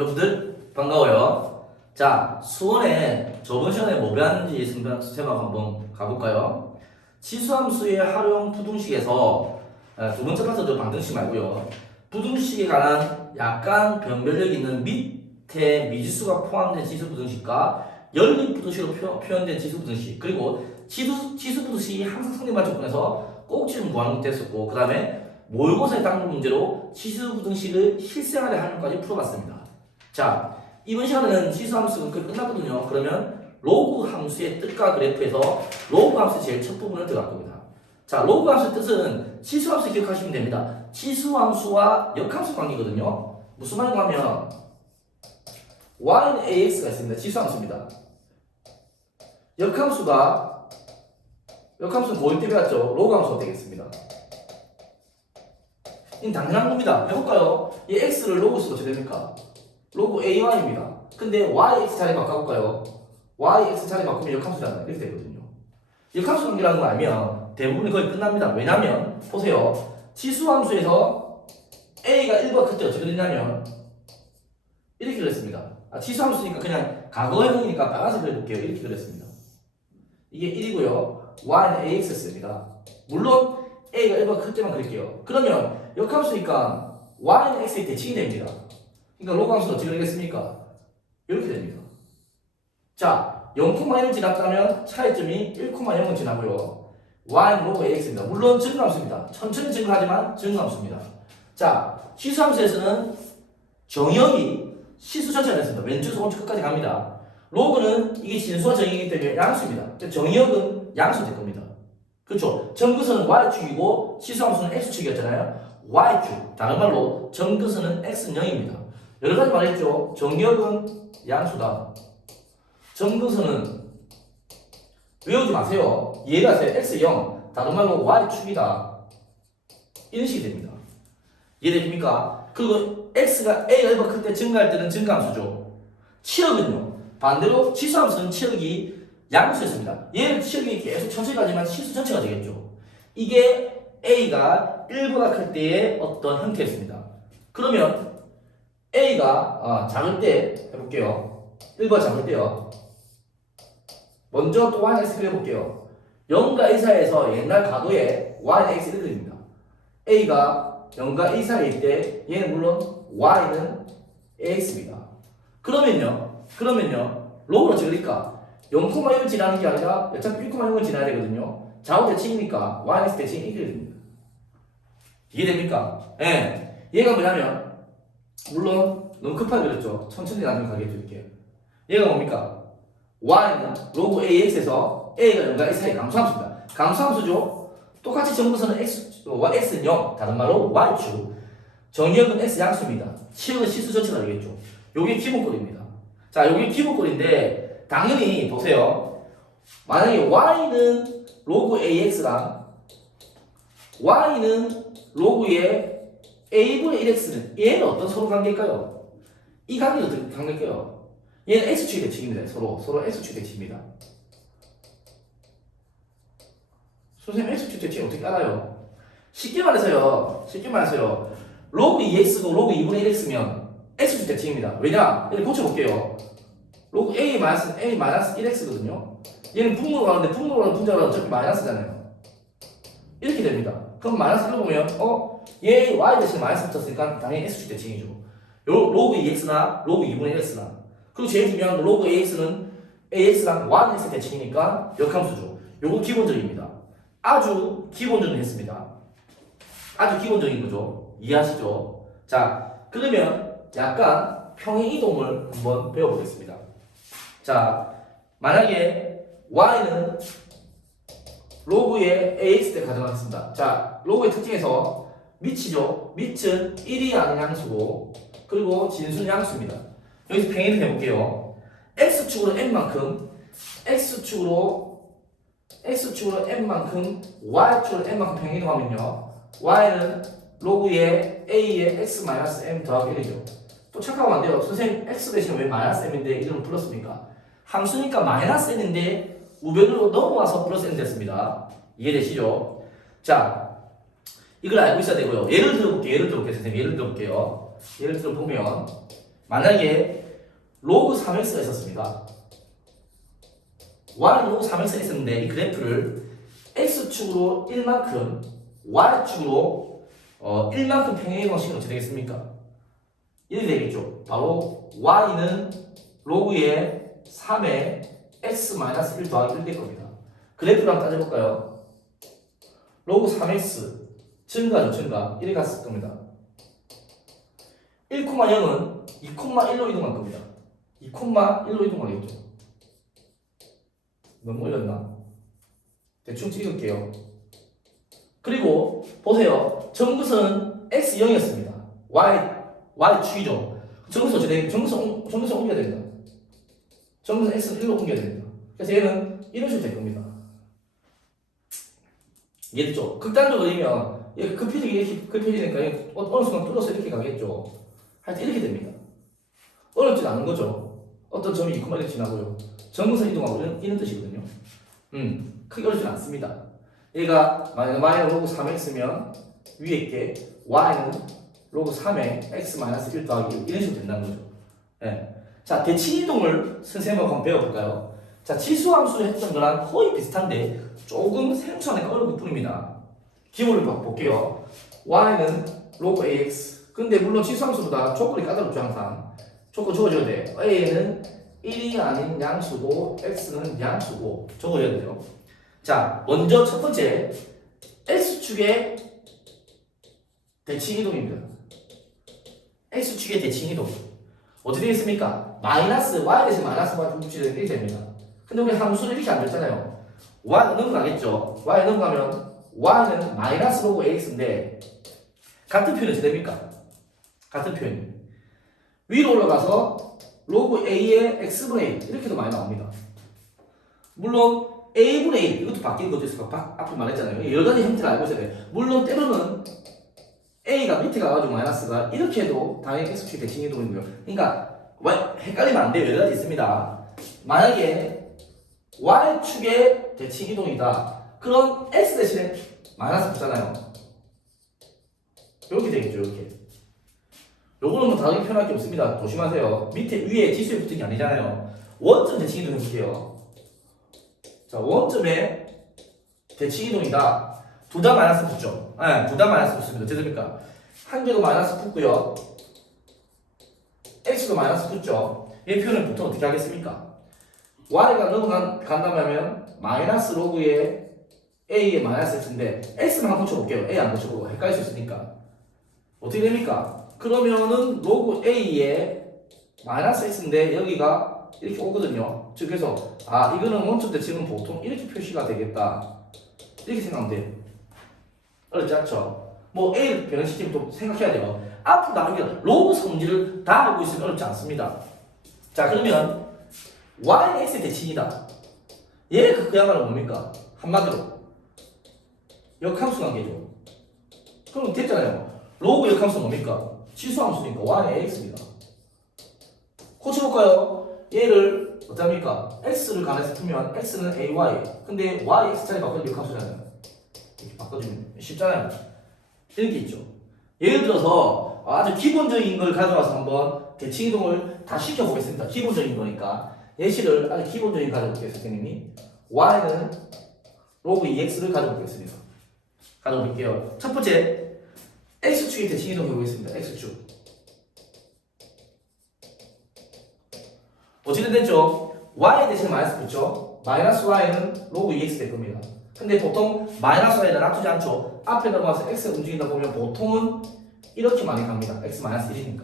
여러분들 반가워요. 자, 수원에 저번 시간에 뭐 배웠는지 생각 한번 가볼까요? 치수함수의 활용 부등식에서 두 번째 파트 방정식 말고요. 부등식에 관한 약간 변별력 있는 밑에 미지수가 포함된 지수 부등식과 연립 부등식으로 표현된 지수 부등식, 그리고 지수 부등식이 항상 성립한 조건에서 꼭지는 구하는 것도 했었고, 그 다음에 모의고사에 해당 문제로 지수 부등식을 실생활에 활용까지 풀어봤습니다. 자, 이번 시간에는 지수함수가 끝났거든요. 그러면 로그 함수의 뜻과 그래프에서 로그 함수의 제일 첫 부분을 들어갈 겁니다. 자, 로그 함수의 뜻은 치수함수 기억하시면 됩니다. 치수함수와 역함수 관계거든요. 무슨 말인가 하면 y는 ax가 있습니다. 치수함수입니다. 역함수는 고일 때 배웠죠. 로그 함수가 되겠습니다. 이건 당연한 겁니다. 해볼까요? 이 x를 로그 쓰면 어떻게 됩니까? 로그 ay입니다. 근데 yx 자리 바꿔볼까요? yx 자리 바꾸면 역함수잖아요. 이렇게 되거든요. 역함수 관계라는 거 알면 대부분이 거의 끝납니다. 왜냐면 보세요. 치수함수에서 a가 1보다 클 때 어떻게 되냐면 이렇게 그렸습니다. 치수함수니까 그냥 과거형이니까 빨간색 그려볼게요. 이렇게 그렸습니다. 이게 1이고요. y는 ax였습니다. 물론 a가 1보다 클 때만 그릴게요. 그러면 역함수니까 y는 x의 대칭이 됩니다. 그러니까 로그 함수는 어떻게 되겠습니까? 이렇게 됩니다. 자, 0,1을 지났다면 차이점이 1,0을 지나고요. y는 로그 ax입니다. 물론 증가함수입니다. 천천히 증가하지만 증가함수입니다. 자, 시수함수에서는 정역이 시수 전체가 됐습니다. 왼쪽에서 오른쪽 끝까지 갑니다. 로그는 이게 진수와 정역이기 때문에 양수입니다. 정역은 양수 될 겁니다. 그렇죠? 정근선은 y축이고 시수함수는 x축이었잖아요. y축. 다른 말로 정근선은 x는 0입니다. 여러 가지 말했죠. 정역은 양수다. 정근선은 외우지 마세요. 이해가세요. x 0. 다른 말로 y축이다. 이런 식이 됩니다. 이해됩니까? 그리고 x가 a가 1보다 클 때 증가할 때는 증가함수죠. 치역은요. 반대로 치수함수는 치역이 양수였습니다. 얘는 치역이 계속 천천히 가지만 시수 전체가 되겠죠. 이게 a가 1보다 클 때의 어떤 형태였습니다. 그러면 a가 작을 때 해볼게요. 1보다 작을 때요. 먼저 또 y는 x 그려볼게요. 0과 1 사이에서 옛날 가도에 y는 x를 그립니다. a가 0과 1 사이일 때 얘는 물론 y는 ax입니다. 그러면요 로그는 어떻게 그릴까? 0,1을 지나는 게 아니라 어차피 1,0을 지나야 되거든요. 좌우 대칭이니까 y는 x 대칭이 이렇게 됩니다. 이해됩니까? 예. 얘가 뭐냐면 물론 너무 급하게 그렸죠. 천천히 나중에 가게 해줄게요. 얘가 뭡니까? y는 로그 ax에서 a가 0과 1 사이 감소함수입니다. 감소함수죠. 똑같이 정근선은 x는 0, 다른 말로 y축. 정역은 x 양수입니다. 치역은 시수 전체가 되겠죠. 요게 기본꼴입니다. 자, 요게 기본꼴인데 당연히 보세요. 만약에 y는 로그 ax랑 y는 로그의 a분의 1x는 얘는 어떤 서로 관계일까요? 이 관계는 어떤 관계일까요? 얘는 x축의 대칭입니다. 서로 x축 대칭입니다. 선생님 x축 대칭 어떻게 알아요? 쉽게 말해서요. 로그 2x고 로그 2분의 1x면 x축 대칭입니다. 왜냐? 얘를 고쳐볼게요. 로그 a-1x거든요. 얘는 분모로 가는데 분모로 가는 분자가 어차피 마이너스잖아요. 이렇게 됩니다. 그럼 마이너스 1로 보면 얘 y 대신 마이너스 붙었으니까 당연히 x축 대칭이죠. 로그 2x나 로그 2분의 1x나 그리고 제일 중요한 건 로그 ax는 ax랑 y는 x 대칭이니까 역함수죠. 요거 기본적입니다. 아주 기본적인 했습니다. 아주 기본적인 거죠. 이해하시죠? 자, 그러면 약간 평행 이동을 한번 배워보겠습니다. 자, 만약에 y는 로그의 ax 때 가정하겠습니다. 자, 로그의 특징에서 밑이죠. 밑은 1이 아닌 양수고 그리고 진수는 양수입니다. 여기서 평행을 해볼게요. x축으로 n만큼 x축으로 n만큼 y축으로 n만큼 평행이동하면요. y는 로그의 a의 x-m 더하기 1이죠. 또 착각하면 안 돼요. 선생님 x 대신 왜 마이너스 m인데 이름을 불렀습니까? 함수니까 마이너스 n인데 우변으로 넘어와서 플러스 n 됐습니다. 이해되시죠? 자, 이걸 알고 있어야 되고요. 예를 들어볼게요. 선생님 예를 들어볼게요. 예를 들어보면 만약에 로그 3x가 있었습니다. y는 로그 3x가 있었는데 이 그래프를 x축으로 1만큼 y축으로 1만큼 평행이동 방식은 어떻게 되겠습니까? 이렇게 되겠죠. 바로 y는 로그의 3의 x-1 더하기 1 될 겁니다. 그래프를 한번 따져볼까요? 로그 3x 증가죠, 증가. 이렇게 갔을 겁니다. 1,0은 2,1로 이동할 겁니다. 2,1로 이동하겠죠. 너무 올렸나? 대충 찍을게요. 그리고 보세요. 정구선 x0이었습니다. y축이죠. 정구선 옮겨야 됩니다. 정구선 x는 1로 옮겨야 됩니다. 그래서 얘는 이런 식으로 될 겁니다. 이해됐죠? 극단적으로 그리면 얘 급해지니까 어느 순간 뚫어서 이렇게 가겠죠. 하여튼 이렇게 됩니다. 어렵진 않은 거죠. 어떤 점이 2,1을 지나고요. 정구선 이동하고 이런 뜻이거든요. 크게 어렵진 않습니다. 얘가 만약 y는 로그 3x면 위에 게 y는 로그 3의 x-1 더하기 1 이런 식으로 된다는 거죠. 네. 자, 대칭이동을 선생님하고 한번 배워볼까요? 자, 치수함수 했던 거랑 거의 비슷한데 조금 생소하니까 어려울 뿐입니다. 기호를 볼게요. y는 로그 ax. 근데 물론 치수함수보다 조건이 까다롭죠, 항상. 조건 적어줘야 돼. a는 1이 아닌 양수고 x는 양수고 적어줘야 돼요. 자, 먼저 첫 번째 x축의 대칭이동입니다. x축의 대칭이동 어떻게 되겠습니까? 마이너스 y 대신 마이너스 y 붙이면 이렇게 됩니다. 근데 우리 함수를 이렇게 안 줬잖아요. y 넘어가겠죠. y 넘어가면 y는 마이너스 로그 ax인데 같은 표현이 어떻게 됩니까? 같은 표현이 위로 올라가서 로그 a의 x분의 1 이렇게도 많이 나옵니다. 물론 a분의 1 이것도 바뀌는 것도 있어서 앞에 말했잖아요. 여러 가지 형태를 알고 있어야 돼요. 물론 때로는 a가 밑에 가가지고 마이너스가 이렇게 해도 당연히 x축의 대칭이동인 거예요. 그러니까 헷갈리면 안 돼요. 여러 가지 있습니다. 만약에 y축의 대칭이동이다. 그럼 x 대신에 마이너스 붙잖아요. 이렇게 되겠죠. 이렇게. 요거는 뭐 다르게 표현할 게 없습니다. 조심하세요. 밑에 위에 지수에 붙은 게 아니잖아요. 원점 대칭이동 해볼게요. 자, 원점에 대칭이동이다. 둘 다 마이너스 붙죠? 네, 둘 다 마이너스 붙습니다. 어떻게 됩니까? 한 개도 마이너스 붙고요. x도 마이너스 붙죠? 이 표현을 보통 어떻게 하겠습니까? y가 넘어간다면 마이너스 로그의 a의 마이너스 x인데 x만 한번 붙여볼게요. a 안 붙여보고 헷갈릴 수 있으니까. 어떻게 됩니까? 그러면은 로그 a의 마이너스 x인데 여기가 이렇게 오거든요. 즉 그래서 이거는 원점 대칭은 보통 이렇게 표시가 되겠다. 이렇게 생각하면 돼요. 어렵지 않죠? 뭐 a를 변형시키면 또 생각해야 돼요. 앞으로 나가면 로그 성질을 다 알고 있으면 어렵지 않습니다. 자, 그러면 y는 x의 대칭이다. 얘가 그야말로 뭡니까? 한마디로 역함수 관계죠. 그럼 됐잖아요. 로그 역함수 뭡니까? 치수함수니까 y는 ax입니다. 고쳐볼까요? 얘를 어떻습니까? x를 간에서 풀면 x는 ay. 근데 y x 자리 바꾸면 역함수잖아요. 이렇게 바꿔주면 쉽잖아요. 이런 게 있죠. 예를 들어서 아주 기본적인 걸 가져와서 한번 대칭이동을 다 시켜보겠습니다. 기본적인 거니까 예시를 아주 기본적인 가져볼게요. 선생님이 y는 로그 2x를 가져보겠습니다. 가져볼게요. 첫 번째 x축의 대칭이동 해보겠습니다. x축 어찌된 됐죠? y 대신에 마이너스 붙죠? 마이너스 y는 로그 2x 될 겁니다. 근데 보통 마이너스 y를 놔두지 않죠? 앞에 넘어가서 x가 움직이다 보면 보통은 이렇게 많이 갑니다. x 마이너스 1이니까.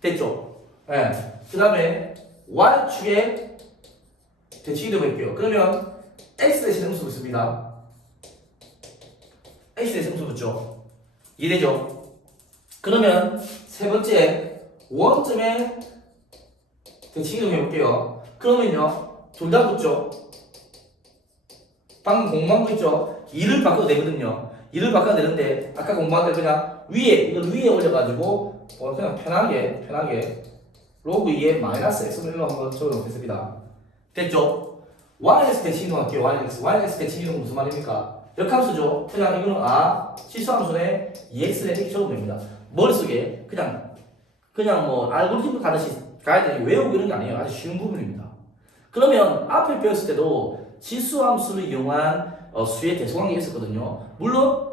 됐죠? 네. 그 다음에 y축의 대칭이동 할게요. 그러면 x 대신 음수 붙습니다. x 대신 음수 붙죠? 이해되죠? 그러면 세 번째 원점에 대칭이동 해볼게요. 그러면요 둘 다 붙죠? 방금 공부한 거 있죠? 2를 바꿔도 되거든요. 2를 바꿔도 되는데 아까 공부한 대로 그냥 이걸 위에 올려가지고 그냥 편하게 로그 2에 마이너스 x분의 1로 한번 적어놓겠습니다. 됐죠? yx 대칭이동 할게요. yx 대칭이동 무슨 말입니까? 역함수죠. 그냥 이거는 치수함수네 2x네 이렇게 적으면 됩니다. 머릿속에 그냥 그냥 뭐 알고리즘 가듯이 가야 되는 외우고 이런 게 아니에요. 아주 쉬운 부분입니다. 그러면 앞에 배웠을 때도 지수함수를 이용한 수의 대소관계가 있었거든요. 물론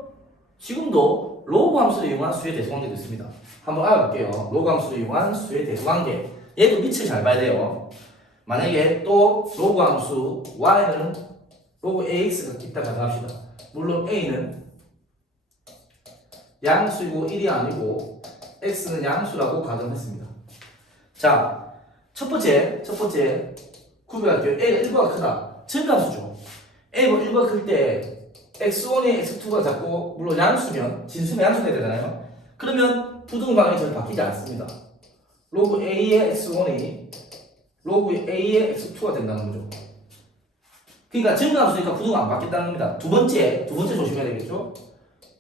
지금도 로그 함수를 이용한 수의 대소관계도 있습니다. 한번 알아볼게요. 로그 함수를 이용한 수의 대소관계. 얘도 밑을 잘 봐야 돼요. 만약에 또 로그 함수 y는 로그 ax가 있다 가정합시다. 물론 a는 양수이고 1이 아니고 x는 양수라고 가정했습니다. 자, 첫 번째 구별할게요. a가 1보다 크다. 증가함수죠. a가 1보다 클 때 x1이 x2가 작고 물론 양수면 진수면 양수가 되잖아요. 그러면 부등방향이 전혀 바뀌지 않습니다. 로그 a의 x1이 로그 a의 x2가 된다는 거죠. 그러니까 증가함수니까 부등가 안 바뀌었다는 겁니다. 두 번째 조심해야 되겠죠.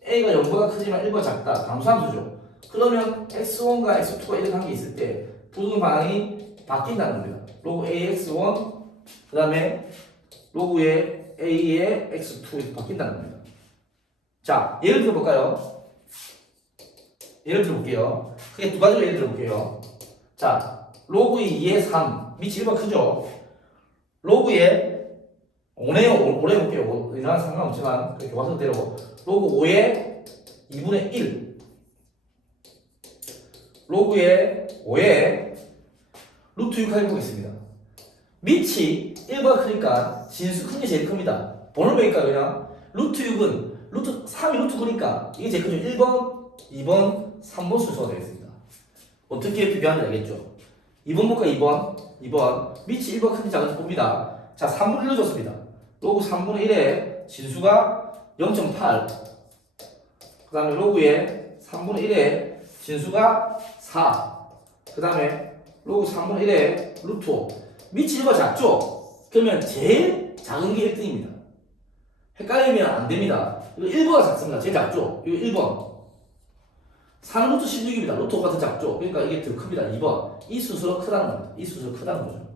a가 0보다 크지만 1보다 작다. 감소함수죠. 그러면 x1과 x2가 이런 관계 있을 때 부등 방향이 바뀐다는 겁니다. 로그 ax1 그 다음에 로그의 a의 x2 이렇게 바뀐다는 겁니다. 자, 예를 들어볼까요? 예를 들어볼게요. 크게 두 가지로 예를 들어볼게요. 자, 로그의 2의 3 밑이 1보다 크죠? 로그의 5네요. 오래 볼게요. 이랑 상관없지만 교과서대로 로그 5의 2분의 1 로그의 5의 루트 6 해보겠습니다. 밑이 1보다 크니까 진수 큰 게 제일 큽니다. 번호 배니까 그냥 루트 6은 루트 3이 루트 9니까 이게 제일 크죠. 1번, 2번, 3번 순서가 되겠습니다. 어떻게 비교하는지 알겠죠? 2번 볼까 2번 밑이 1보다 큰지 작은지 봅니다. 자, 3분의 1로 줬습니다. 로그 3분의 1에 진수가 0.8 그 다음에 로그의 3분의 1에 진수가 4 그 다음에 로그 3분의 1에 루트 5 밑이 1보다 작죠? 그러면 제일 작은 게 1등입니다. 헷갈리면 안 됩니다. 이거 1보다 작습니다. 제일 작죠? 이거 1번 3 루트 16입니다. 루트 5가 더 작죠? 그러니까 이게 더 큽니다. 2번 이 순서로 크다는 겁니다. 이 순서로 크다는 거죠.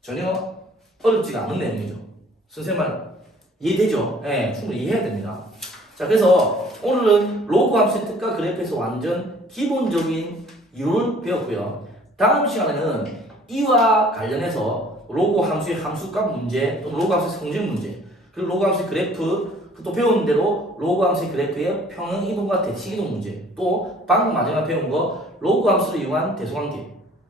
전혀 어렵지가 않은 내용이죠. 선생님 말 이해되죠? 네, 충분히 이해해야 됩니다. 자, 그래서 오늘은 로그 함수의 특과 그래프에서 완전 기본적인 이론을 배웠고요. 다음 시간에는 이와 관련해서 로그 함수의 함수값 문제, 또 로그 함수의 성질 문제, 그리고 로그 함수의 그래프, 또 배운 대로 로그 함수의 그래프의 평행 이동과 대칭 이동 문제, 또 방금 마지막에 배운 거 로그 함수를 이용한 대소관계,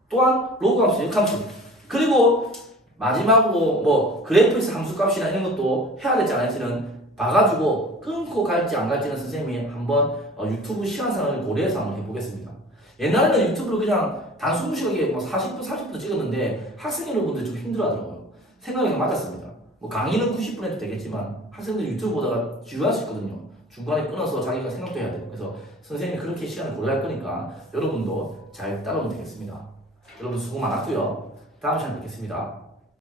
또한 로그 함수의 역함수, 그리고 마지막으로 뭐 그래프에서 함수값이나 이런 것도 해야 될지 안 할지는 봐가지고 끊고 갈지 안 갈지는 선생님이 한번 유튜브 시간상을 고려해서 한번 해보겠습니다. 옛날에는 유튜브로 그냥 단순 무식하게 뭐 40분, 30분 찍었는데 학생 여러분들 좀 힘들어하더라고요. 생각이 맞았습니다. 뭐 강의는 90분 해도 되겠지만 학생들 유튜브 보다가 지루할 수 있거든요. 중간에 끊어서 자기가 생각도 해야 되고. 그래서 선생님이 그렇게 시간을 고려할 거니까 여러분도 잘 따라오면 되겠습니다. 여러분 수고 많았고요. 다음 시간에 뵙겠습니다.